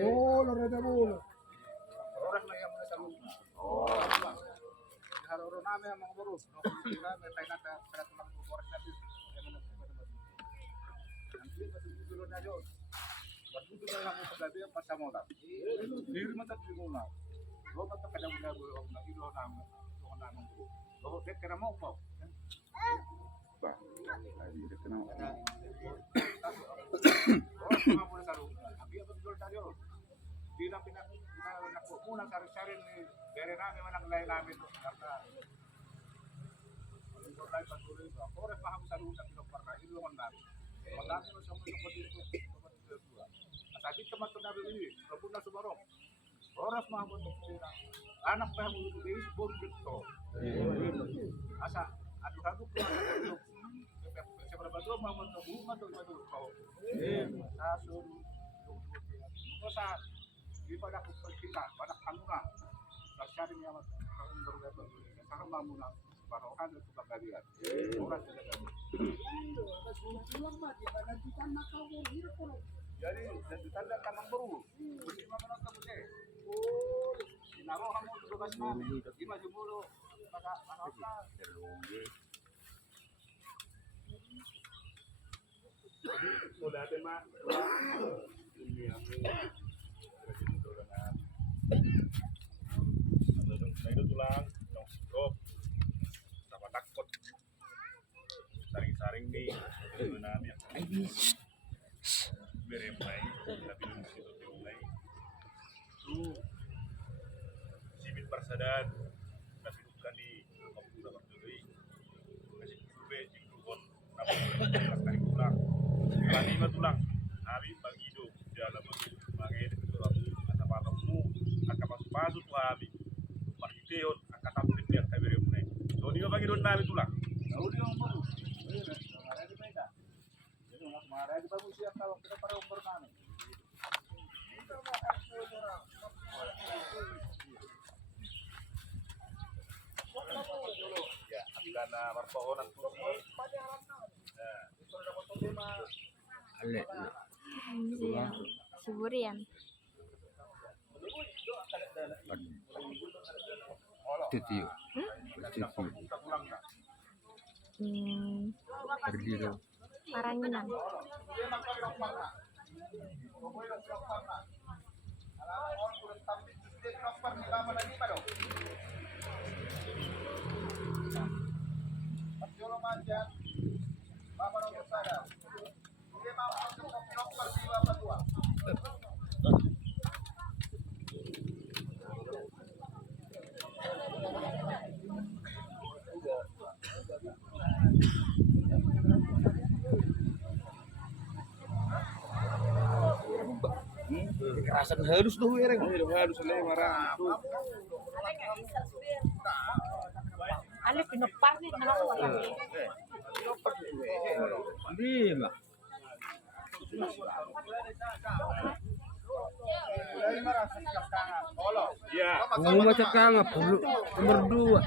Oh, lo redabul. Orang na yang sa luma. Haro namin ang mga burus. No, sila may tayo nata para tumang oras natin. Ang sila pati dulo na yun. Ba't na lang ang paggabi ang pasamola. Diri man tatlo muna. Lo man ta kada muna bulo ang ilo namin. Lo namin bulo. Lo ket kana mo po. Ba. Ay diri kana. Oh, mga muna sa luma. Abi ang dulo tayo. Di na pinakuna sari-sari ni dari namin man ang lain namin karena ang lain patuloy ito. Oras mahapon sa lusa pinagparka, ilungan namin. Magdami mo sa mga kapatid ko. Asabit ka man ito namin ini, sabon na sumarong. Oras mahapon ito sila. Anak pa mo ito, is born dito. Asa, adu-adu ko ang ito. Sa berbatu mahapon ito, buma ito, sa suruh. Sa di pada kita pada kanungan tercari yang akan berbeda sekarang bangun barokan itu kebalian orang tidak jadi tanda kamang baru lima menit kemudian sinaro kamu tugas mana lima jumuro pada apa sudah tema ini nah itu tulang nongkrong sama takut saring-saring nih namin beremai tapi itu mulai itu sibit persadan tapi bukan di komputer berdiri masih kube jingkron tapi tulang lima tulang hari bagi hidup dalam bagi itu ada patokmu akan masuk tuh hari Teon angkat tablet dia kabere mulai. So dia bagi don nabi tulang. Tahu dia ngomong. Marah di mereka. Jadi nak marah di bagus siap kalau kita para umur kami. Ya, karena perpohonan putih. Nah, itu ada foto lima. Ale. Suburian. Titio. Berdiri. Paranginan. Kerasan halus tuh ya, Halus le marah. Ale pinopar ni nalawa lagi. Lima. Iya. Mau macam kanga nomor 2.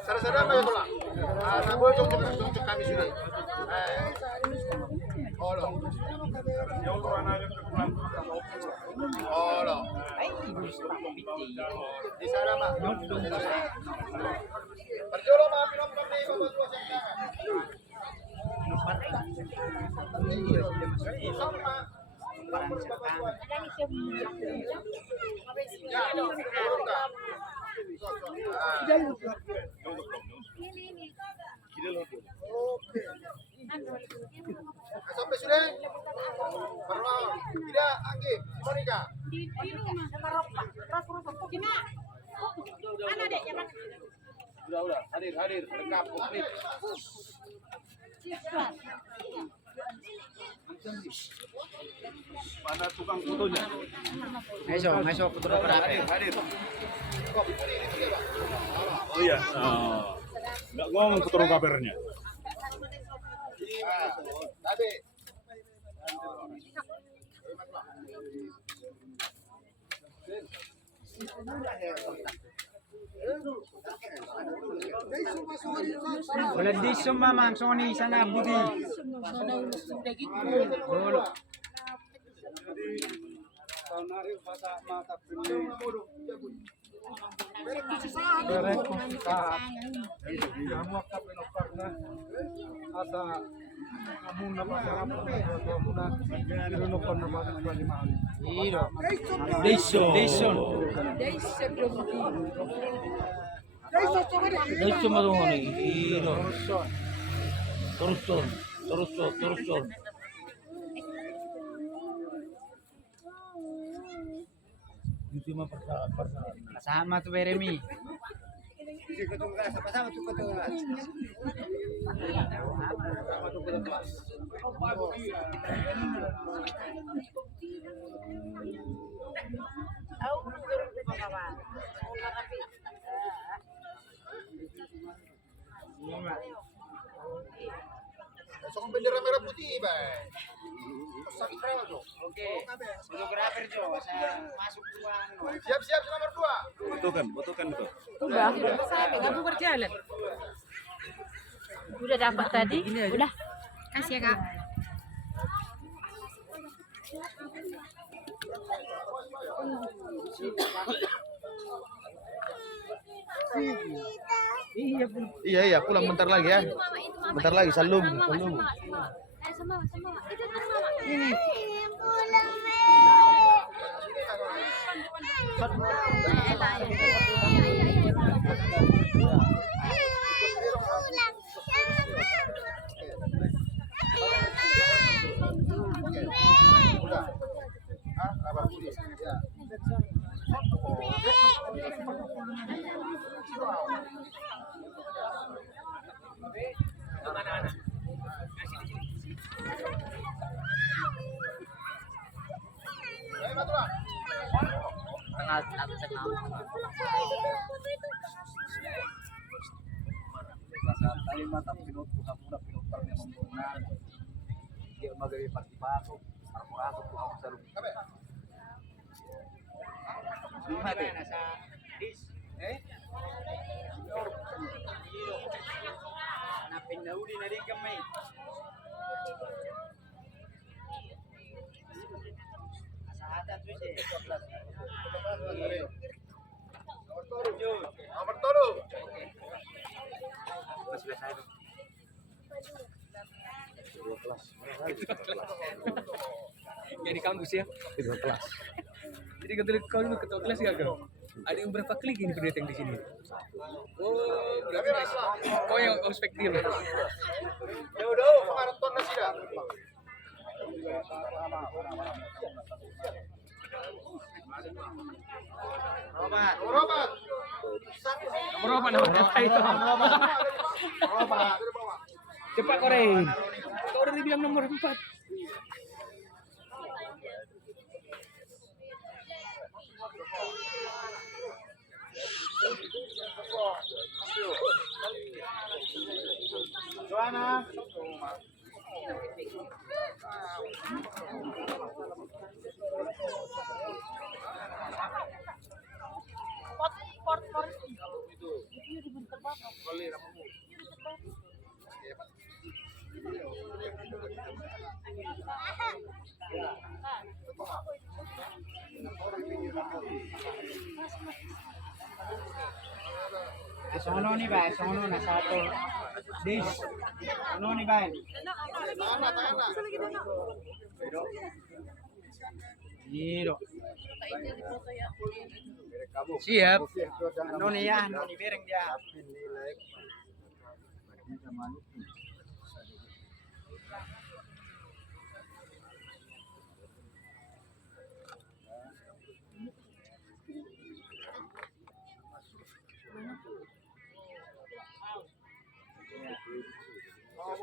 Sada-sada kayo tulang. Nabo yung kami sila. Olo. Yung turan na yung tulang. Olo. Di sana ma. Perjolo ma pinong kami babadua sa kanga. Sampai sudah perlu tidak Anggi Monica Di rumah sama Ropa. Terus mana dek yang Udah, hadir, lengkap, komplit. Mana tukang fotonya? Masuk fotografer. Hadir. Oh iya. Nggak ngomong fotografernya. Tadi. Wala di sumamang Sony sana budi. Dulu. Deson. Deso madungan ino. Terus. Itu mah sama tuh Beremi. Besok bendera merah putih, Bang. Sakral tuh. Oke. Fotografer Jo, saya masuk ruang. Siap nomor 2. Fotokan itu. Udah, sampai nggak mau berjalan. Udah dapat tadi, udah. Kasih ya, Kak. Iya, pulang bentar lagi ya. Bentar lagi salum. Sama. Itu kan mama. Ini. Kalimantan pinut Tuhan muna pinutal niya mambunan. Dia magay pagpasok, pagpasok ko ako sa loob. Lima deh. Hanapin na uli na rin kami. Sa atas wis eh. Nomor 3. Jadi kampus ya? Kedua kelas. Jadi kau dulu ketua kelas ya kau? Ada yang berapa klik ini pendatang di sini? Oh, berarti kau yang ospek dia. Jauh, maraton nasi dah. Robat. Nomor apa data itu? Cepat koreng. Kau udah dibilang nomor 4. Joanna. Sono nih, Bay. Sono na satu. Dis. Sono nih, Bay. Giro. Siap. Ano nih ya? Ano nih bereng dia?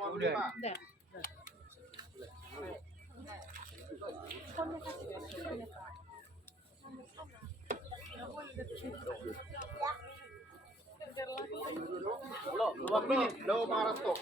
nomor 5. Udah. Lo Marato.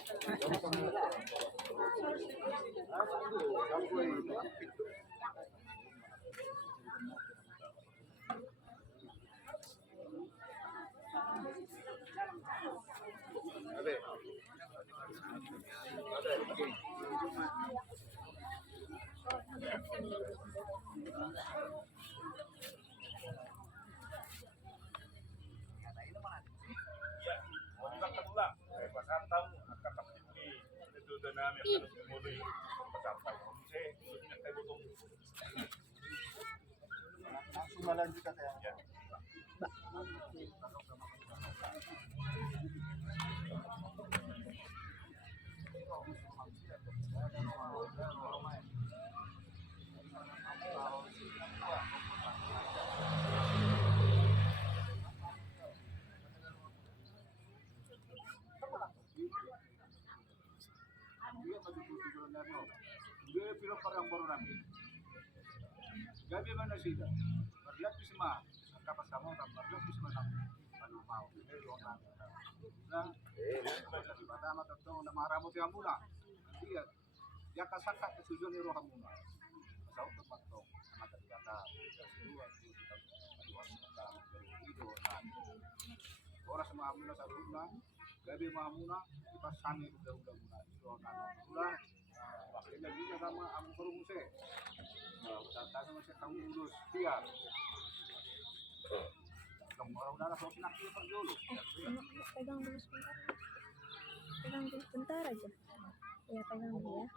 Langsung melanjutkan ya. Dia pilih orang baru nanti. Gabi mana sih dah? Berlihat di semua. Kapas kamu tak berlihat di semua nanti. Kalau mau, ini orang nanti. Nah, dari pertama tentu nama rambut yang mula. Dia, dia kasakat kesusun di roh mula. Tahu tempat tu, nama tadi kata. Orang semua mula satu bulan. Gabi mahamuna, kipas sani udah mula. Roh nanti mula. Jadinya sama Abu Kurungse. Datang masih kamu urus dia. Orang udah langsung nak dia dulu. Pegang dulu sebentar. Pegang dulu sebentar aja. Ya pegang dulu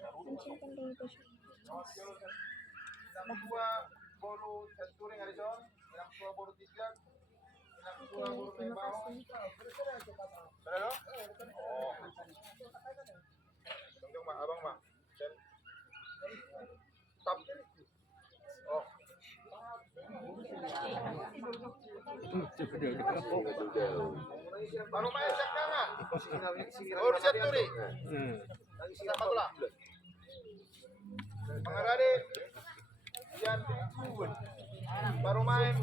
ya. Kencingkan dulu baju. Yang dua baru touring Harrison, yang dua baru 3, yang dua baru Terima kasih. Sudah lo? Oh. Tunggu mak, abang mak. Stop. Oh. Baru main cek kanan. Baru set turi. Sama tulah. Pengarade. Yan Kuun. Baru main.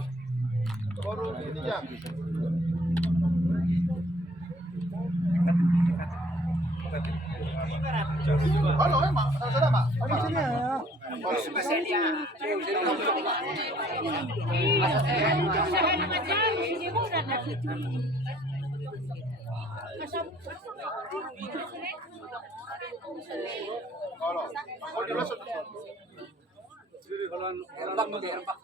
Baru 3 jam. Halo, Mak. Sudah, Mak. Di sini ya. Halo. Oh, jelas. Erbak tuh, erbak.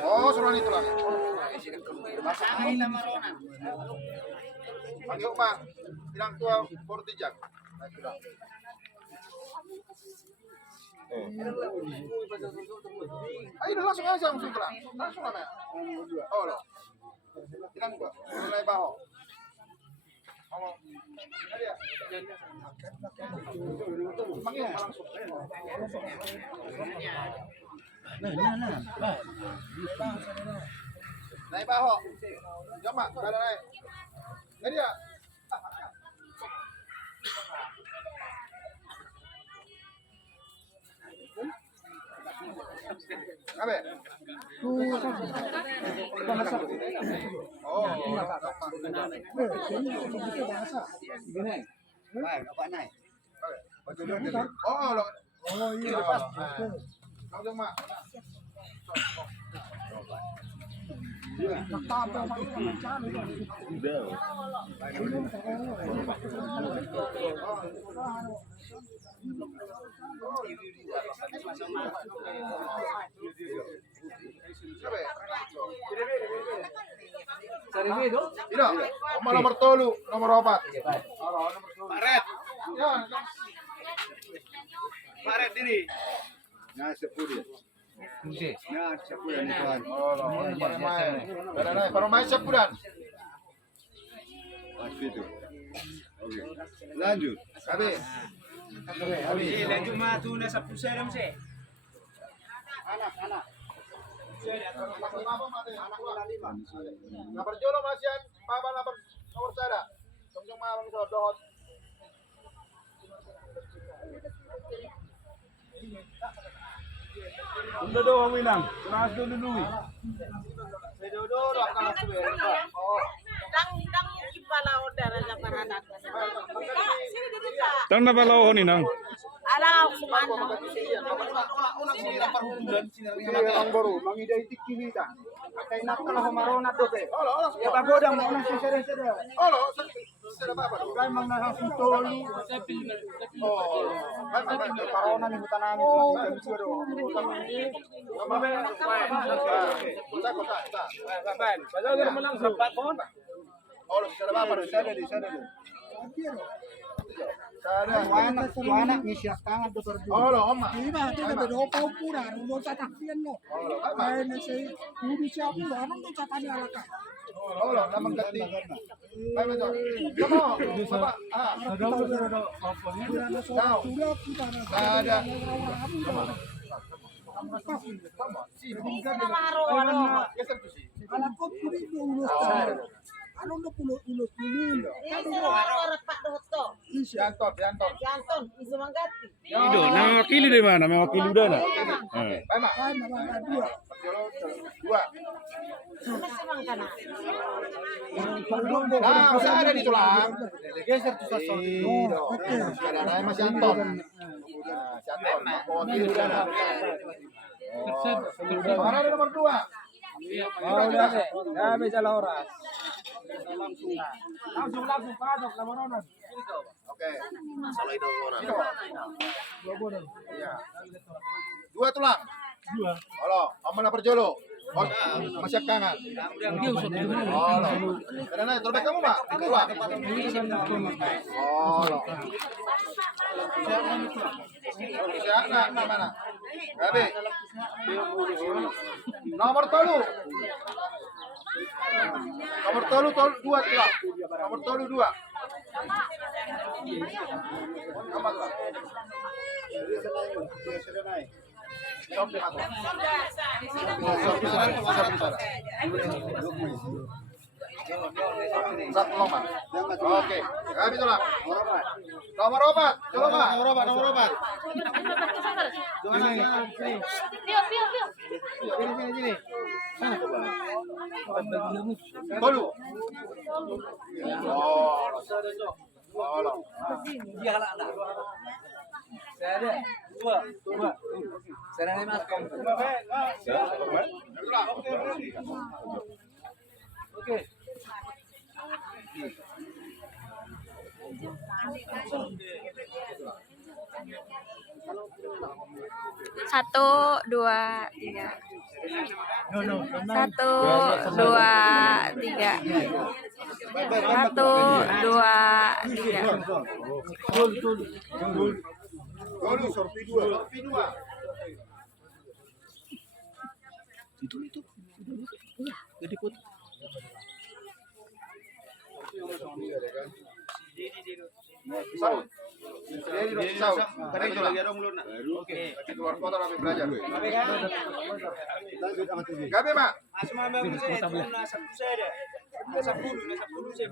Oh, suruhan itu lah. Panggil Pak, bilang tua baru 3 jam. Ayo langsung aja langsung pulang. Langsung lah. Oh loh. Bilang gua mulai baho. Kalau ada ya. Panggil langsung. Naik baho. Jom mak, ada naik. Jadi ya. Abe. Oh, oh, iya. Langsung mak. Tidak, nomor 3, nomor 4. Paret. Ya, Paret diri. Nah, 10. Hindi. Nah, 10 ni tuan. Oh, para main. Para main 10. Pasti itu. Oke. Lanjut. Habis. Lanjut mah tu na sa pusat dong sih. Anak. Nomor jolo masian, papa nomor sada. Tunggu malam itu dohot. Udah doang minang. Keras dulu. Dodo akan suwe. Oh. Dang kipala udara sa paranan. Tang na balaw ni nang. Ala ako sumanda. Unang sinirang perhubungan, Ang baru, mangidahitik kita. Kay nakala humarona to pe. Olo. Ya pagodang mo nang sisere-sere. Olo, sudah apa? Kay mang nang tolu. Oh. Parona ni hutan namin. Kota. Balaw mo lang sa paton. Oh, sudah apa? Sana di. Sana. Juana ngisiak tangan to perdu. Oh, Oma. Iba, dia ada dopa pura, no tatakpian no. Ay, na say, hindi siya pura, anong to tatani alaka? Oh, lamang ganti. Ay, betul. Kamu, Bapak. Ah, Pura na so, pura kita na. ada. Sama. Isa na maharo. Geser tu sih. Alam ko, puri do ulos. Anong do ulos? Isa na maharo pak dohto. Janton. Janton, isa manggati. Ido, mewakili dari mana? Mewakili udara. Baik, Mak. Ay, mama, dua. Dua. Ano si Mangkana? Nah, masih ada di tulang. Geser tu sa Oke. Ada nama masih Anton. Anton. Mewakili udara. Mana ada nomor 2? Oh, udah deh. Ya bisa Laura. Langsung pasok lamonan. Oke. Iya. 2 tulang. 2. Halo, aman apa jolo? Oh, masih kangen. Halo. Ada naik terbaik kamu, Pak? Dua. Halo. Siapa mana? Gabe. Nomor tolu. Nomor tolu 2 tulang. Nomor tolu 2. Apa tulang? Sopi mata. Satu lomba. Oke. Kami tulang. Nomor obat. Coba Pak. Nomor obat. Sini. Tolu. Oh. Dia kalah anak. Saya ada dua. Saya ada mas kom. Oke. Satu, dua, tiga. 1, 2, 3. 1, 2, 3. Tolu. Sorpi 2. Saud. Jadi saud. Karena itu lagi ada mulutnya. Oke. Di luar kota kami belajar. Gabe, Mak.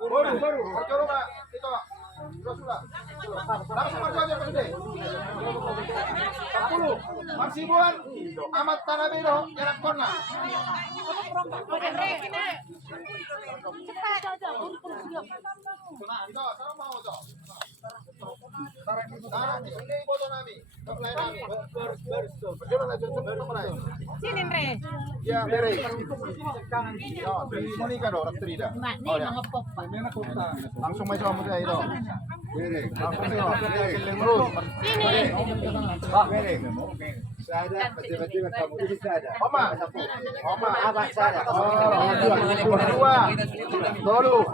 Baru. Percoro, Mak. Itu. Sudah. Langsung percoro aja, Pak. 10. Marsibuan. Amat Tanabiro. Jarak kona. Ito, sama mau to. Sarang ini foto nami. Supply nami. Bagaimana na tunjuk. Sini Re. Ya, bere. Ya, Monica do, Raktrida. Ni mga pop. Langsung may sama saya itu. Bere. Langsung yo. Terus. Sini. Bere. Oma. Oma. Dua. Tolu.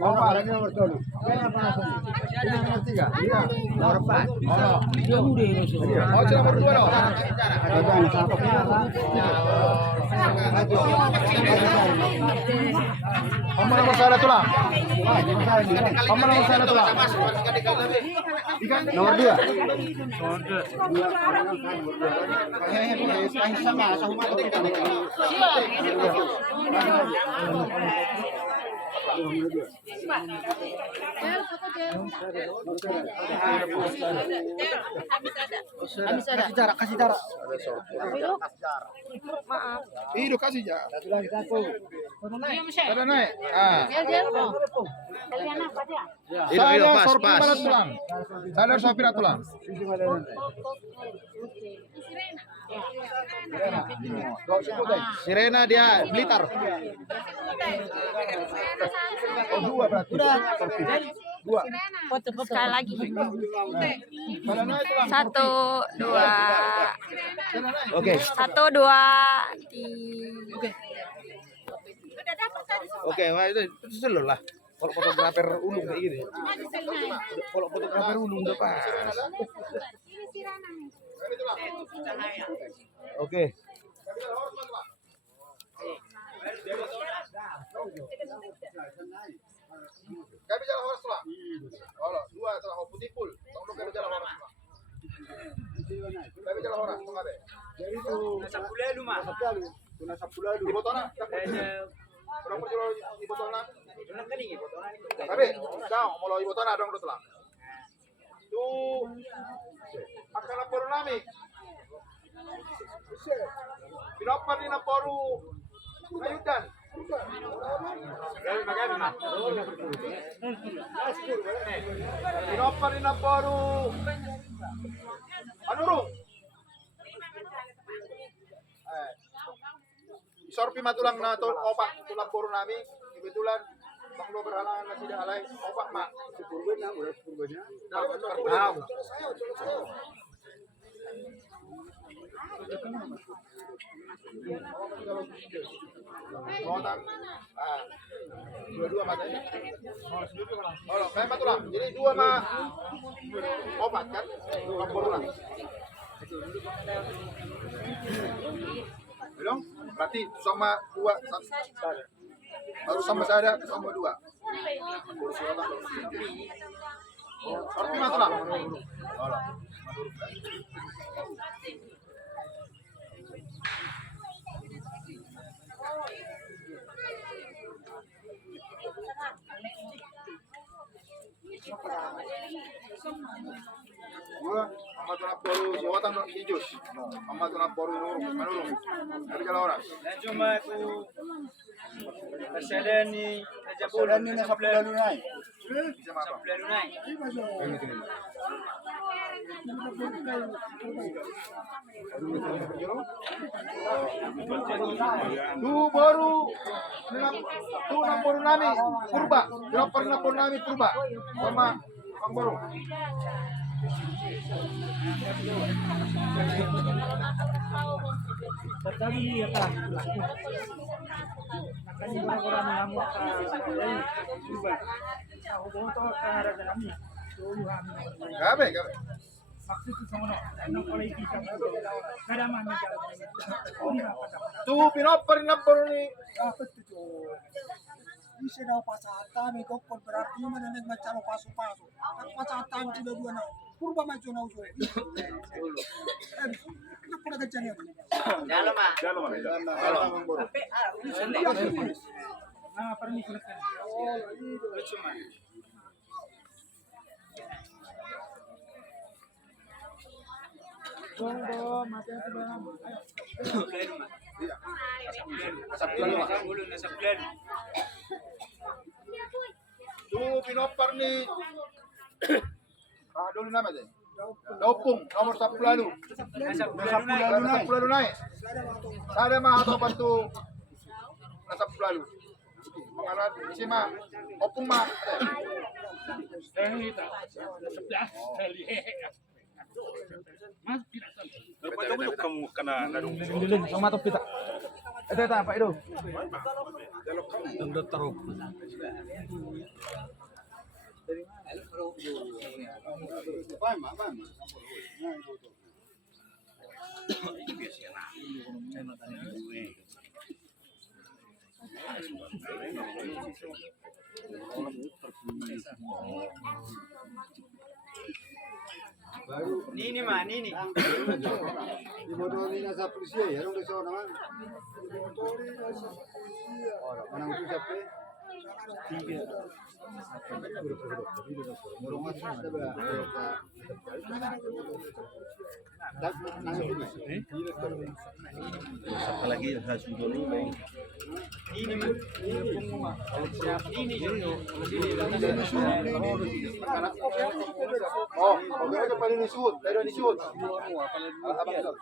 Oma. Nomor 4. Oh, nomor 2 dong. Oma nomor saya tulang. Oma nomor saya tulang. Nomor 2. Kasih jarak, kasih jarak. Maaf. Hidup kasih ya. Ada naik. Ah. Saya sorpi balat tulang. Saya sopir tulang. Sirena dia Blitar. Oh, 2 berarti. Dua. Sekali lagi. Kalau naik tulang. 1, 2. Oke. 1, 2. Oke, wah itu seluruh lah. Kalau fotografer ulung kayak gini. Kalau fotografer ulung udah pas. Oke. Kami jalan horas lah. Kalau 2 telah putih pul. Tolong kami jalan horas lah. Kami jalan horas, mengabe. Jadi itu. Nasa pulalu mah. Nasa pulalu. Di botona. Orang berjual di botona. Tapi, kau mau lo di botona dong telah. Tuh. Akan lapor nami. Pinopan ni naporu. Ngayudan. Pinopan ni naporu. Anurung. Sorpi matulang na tol opak tulang puru nami kebetulan bang lo berhalangan nasi alai opak mak purwenya udah purwenya dua matanya oh kayak matulang jadi 2 mak opak kan tulang puru lah belum? Berarti sama 2 baru sama saya sama 2. Sorpi matulang. Gua amat poru jawatan hijus. Amat poru manurung. Dari jalan orang. Dan cuma tu persediaan ni Persediaan ni nasa pulalu naik. Pulalu naik. Tu baru tu nampur nami purba. Berapa nampur nami purba sama Bang Baru. Tadi ni apa? Makanya orang-orang mengamuk berubah. Aku bawa tahu cara dalamnya. Gabe. Maksud itu sama no. Ano kulay kita. Kada man Tu pinoper nampur ni. Apa itu? Bisa daw pasata, may gopon berarti mana nag macalo paso-paso. Ang pasata ang sila dua na. Purba macho na uso. Ano po na ganyan yan? Dalam ah. Bang Baru. Parang ikulat ka. Lucu man. Tu pinoper ni. Dulu nama je. Daupung nomor 10 lalu. Nasa pulalu naik. Saya mah atau bantu nasa pulalu. Mengalat isi mah opung mah. Mas kamu kena narung. Dulu sama top kita. Itu Pak Edo. Nini mah, nini. Dimodalin nasa polisi ya, dong desa naman. Orang manang itu siapa? Tiga. Murung aja ada ba? Satu lagi hasil dulu bang. Nini mah. Nini. Oh, oke aja paling disebut, dari disebut. Apa itu?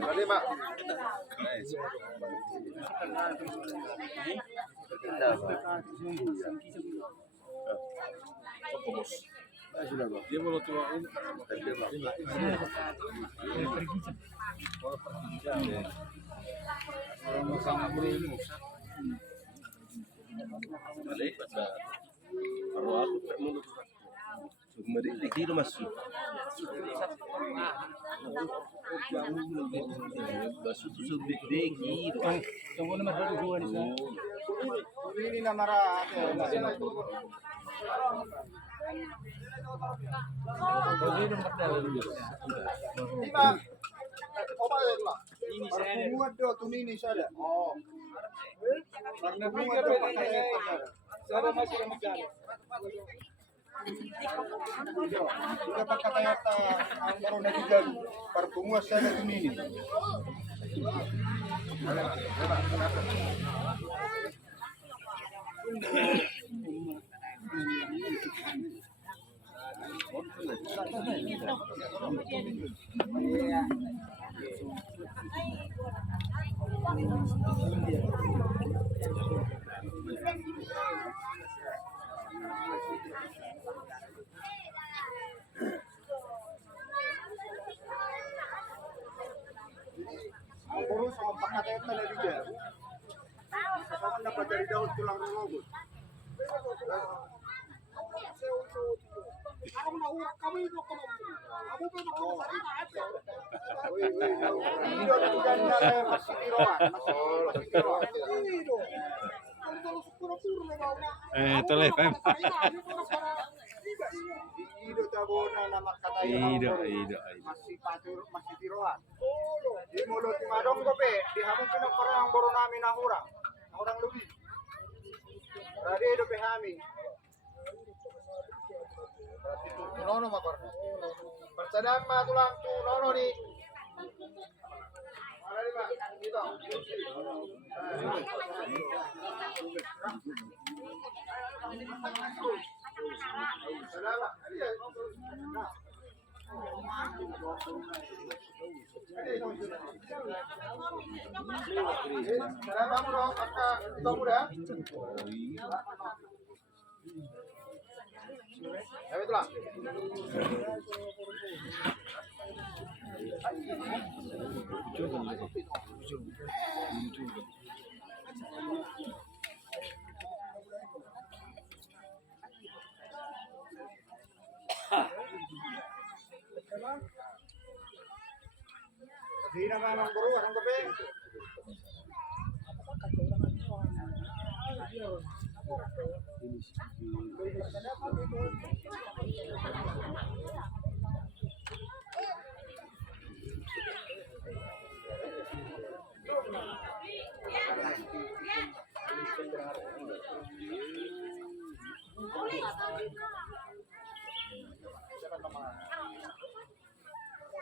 Tadi Pak. Dia mau coba Balik pada arwah aku tak mulut. Sumber di masuk. Basu tu subik degi. Tunggu nomor 22 di sana. Ini namara. Lima. Apa itu lah? Ini saya. Muat do tu ini saya. Oh. Karena muat do pakai Sana masih ada mencari. Kita pakai kata ang baru nanti jadi. Pertemuan saya tu ini. Ang baru sama pakai kata lagi dia. Sama dapat dari daun tulang rusuk. Toleh Pem. Ido tabona nama kata Ido. masih patur masih tiroan. Di mulut madong ko pe, di hamon pinaparang boro namin na orang lebih. Rade do pe hami. Nono makorno. Persadang ma tulang tu nono ni. Mana di Pak? Gitu. Salah. Salah bro, kakak kita muda. Ya itulah. Hindi naman ang guru, anong gabi?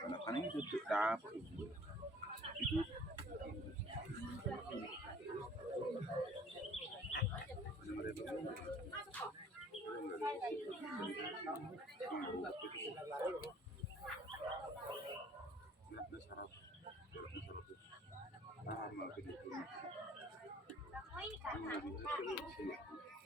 anak-anak ini tutup dapat itu.